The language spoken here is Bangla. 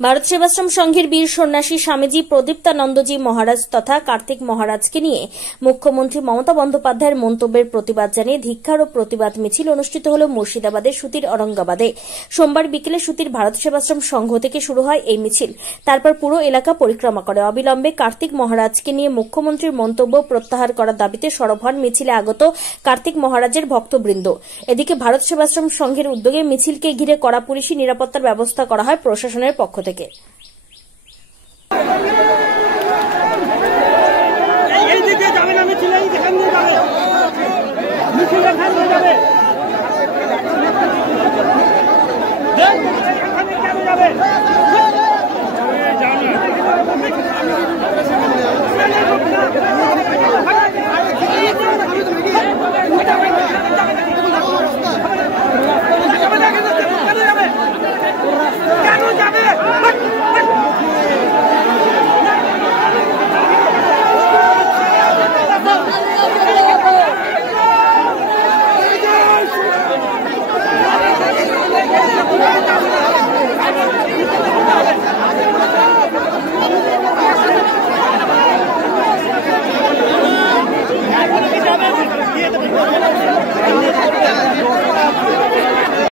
ভারত সেবাশ্রম সংঘের বীর সন্ন্যাসী স্বামীজি প্রদীপ্তানন্দজি মহারাজ তথা কার্তিক মহারাজকে নিয়ে মুখ্যমন্ত্রী মমতা বন্দ্যোপাধ্যায়ের মন্তব্যের প্রতিবাদ জানিয়ে ধিক্কার ও প্রতিবাদ মিছিল অনুষ্ঠিত হল মুর্শিদাবাদের সুতির অরঙ্গাবাদে। সোমবার বিকেলে সুতির ভারত সেবাশ্রম সংঘ থেকে শুরু হয় এই মিছিল। তারপর পুরো এলাকা পরিক্রমা করে অবিলম্বে কার্তিক মহারাজকে নিয়ে মুখ্যমন্ত্রীর মন্তব্য প্রত্যাহার করার দাবিতে সরব হন মিছিলে আগত কার্তিক মহারাজের ভক্তবৃন্দ। এদিকে ভারত সেবাশ্রম সংঘের উদ্যোগে মিছিলকে ঘিরে কড়া পুলিশি নিরাপত্তার ব্যবস্থা করা হয় প্রশাসনের পক্ষ থেকে।